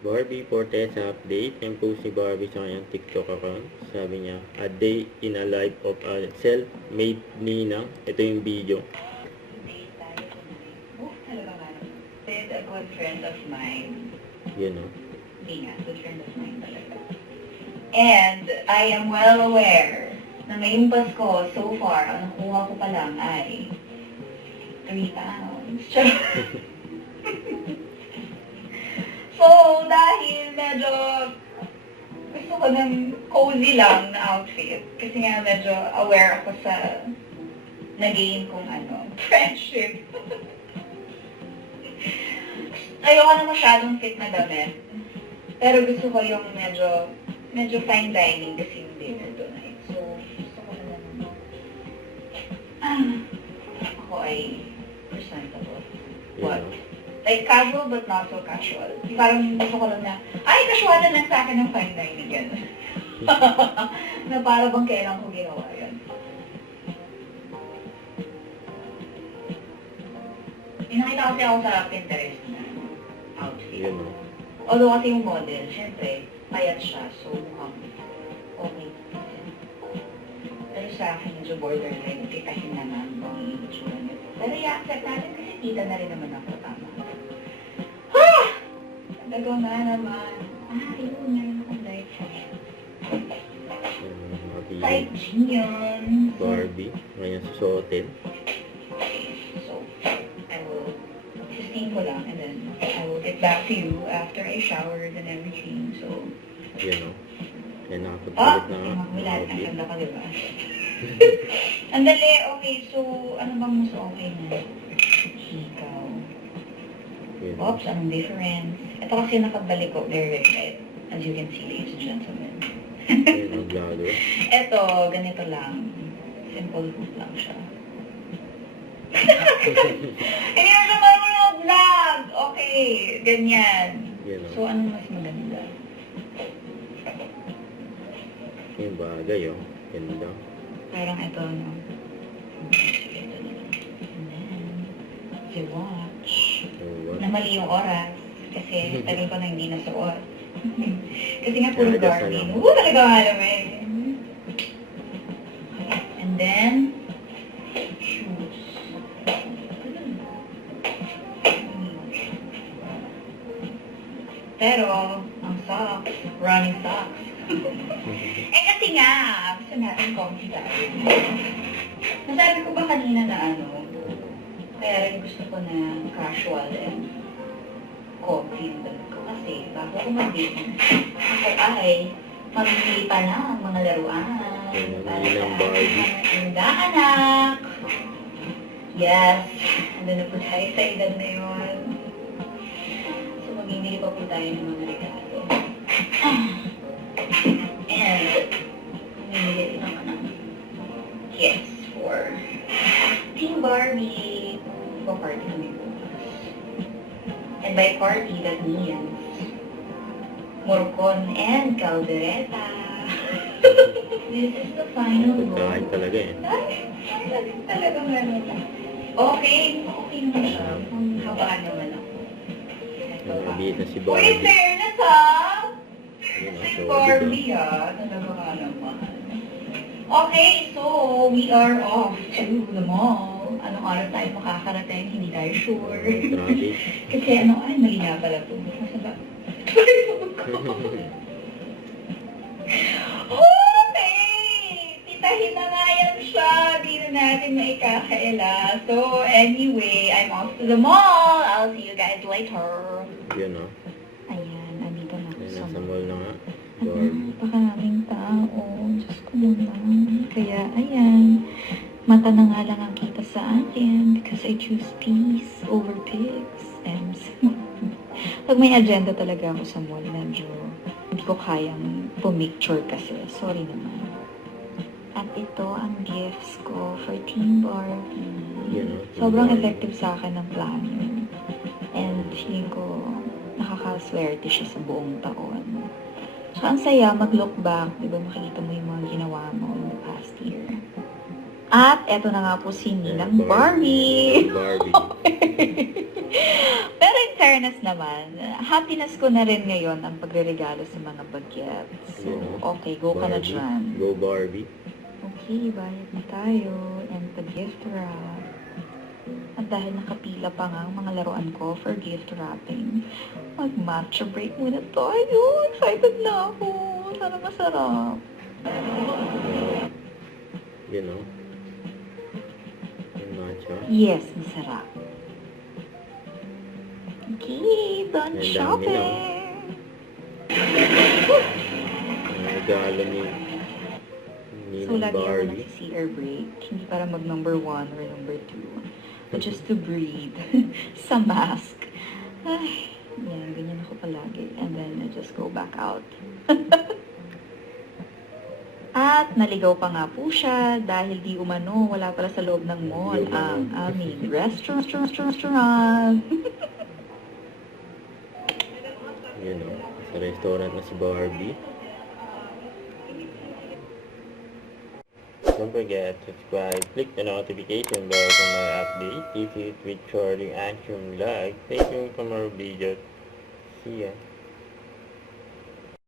Barbie Fortesa update. Yung post ni Barbie sa kanyang TikTok account. Sabi niya, a day in a life of a self-made ninang. Ito yung video. Oh, talaga nga. With a good friend of mine. Yun o. Hindi nga, good friend of mine talaga. And I am well aware na ngayong Pasko, so far, ang nakuha ko pa lang ay 3 pounds. So, dahil medyo gusto ko ng cozy lang na outfit. Kasi nga medyo aware ako sa nag-gain kong friendship. Ayoko na masyadong fit na damit. Pero gusto ko yung medyo fine dining kasi yung dinner tonight. So, gusto ko na lang ako ay presentable. What? Like casual but not so casual. Parang gusto ko lang na, casual lang sa akin ng fine dining yan. Na para bang kailan ko ginawa yan. May nakita kasi ako sa Pinterest na outfit. Yun o. Although kasi yung model, syempre, payat siya. So, okay. Pero sa akin, medyo borderline. Kitahin naman kung i-itsura nito. Pero i-accept natin kasi kita na rin naman ako. Tama. Nagaw na naman. Ayun, meron akong light. Light jeans. Barbie. Ngayon susuotin. So, I will sustain ko lang and then I will get back to you after I showered and everything. So, Yun o. Kaya nakapagpalit na nga. wala. Ang ganda ka, diba? Ang dali. Okay, so, ano bang mas okay na? Ikaw. Yun o. Oops, anong difference? Ito kasi nakabalik ko very right. As you can see, ladies and gentlemen. Yun ang vlogger. Ito, ganito lang. Simple hoop lang siya. Hindi na siya marunong vlog! Okay, ganyan. Yun o. So, ano mas maganda? Yung bagay o. Ganda. Parang ito, no? Ito na lang. And then, the watch. Oh, Na mali yung oras. Kasi tagal ko na hindi nasuot. Kasi nga puro Yeah, that's Garmin. ano. Oo, talaga nga naman. And then, shoes. Pero, ang socks, running socks. Kasi nga, gusto natin comfy tayo. Nasabi ko ba kanina na kaya rin gusto ko na casual and comfy yung damit ko. Kasi bago ko mag-date, ako ay mamili pa na ang mga laruan. Para Yun ang sa Barbie. aking anak. Yes, andun na po tayo sa edad na yun. So mamimili pa po tayo ng mga regalo. And mamimili rin naman ng gifts for Team Barbie. Party kami bukas. And by party, that means morcon and caldereta. This is the final Pagkain goal. talaga eh. Talagang meron. Okay naman siya. Kung habaan naman ako. Mabiyit na si Uy, Barbie. fairness ha! Yun o. Si So, Barbie ha. Talaga nga naman. Okay, so we are off to the mall. Anong oras tayo makakarating? Hindi tayo sure. Traffic. Kasi mali nga pala po. Masaba. Okay! Titahin na nga yan siya. Di na natin maikakaila. So, anyway, I'm off to the mall. I'll see you guys later. Yun o. Ayan, andito na ako Ayun, sa nasa mall. mall na nga. Barbie. Napakaraming tao. Diyos ko naman. Kaya, ayan. Mata na nga lang ang kita sa akin because I choose peace over pigs. Pag may agenda talaga ako sa mall, medyo hindi ko kayang pumicture kasi. Sorry naman. At ito ang gifts ko for Team Barbie. Yun o. Sobrang effective sa akin ng planner. And feeling ko nakakaswerte siya sa buong taon. So, ang saya mag-look back. Di ba makikita mo yung mga ginawa mo in the past year. At eto na nga po si Ninang Barbie. Barbie. Pero fairness naman, happiness ko na rin ngayon ang pagre-regalo sa mga bagets. So, okay, go ka na Barbie. dyan. Go Barbie. Okay, bayad na tayo. And the gift wrap. At dahil nakapila pa nga ang mga laruan ko for gift wrapping, mag-matcha break muna tayo. Excited na ako. Sana masarap. You know. Yung matcha. Yes, masarap. Okay, done Ang dami, shopping. Ang regalo ni So, lagi ako Barbie. nag-CR break. Hindi para mag-number 1 or number 2. But just to breathe. Sa mask. Ay, yan. Ganyan ako palagi. And then, I just go back out. At naligaw pa nga po siya dahil di umano, wala pala sa loob ng mall ang aming restaurant. You know, sa restaurant na si Barbie. Don't forget to subscribe, click the notification bell for more updates. This is with Charlie Action Live. Stay tuned for more videos. See ya.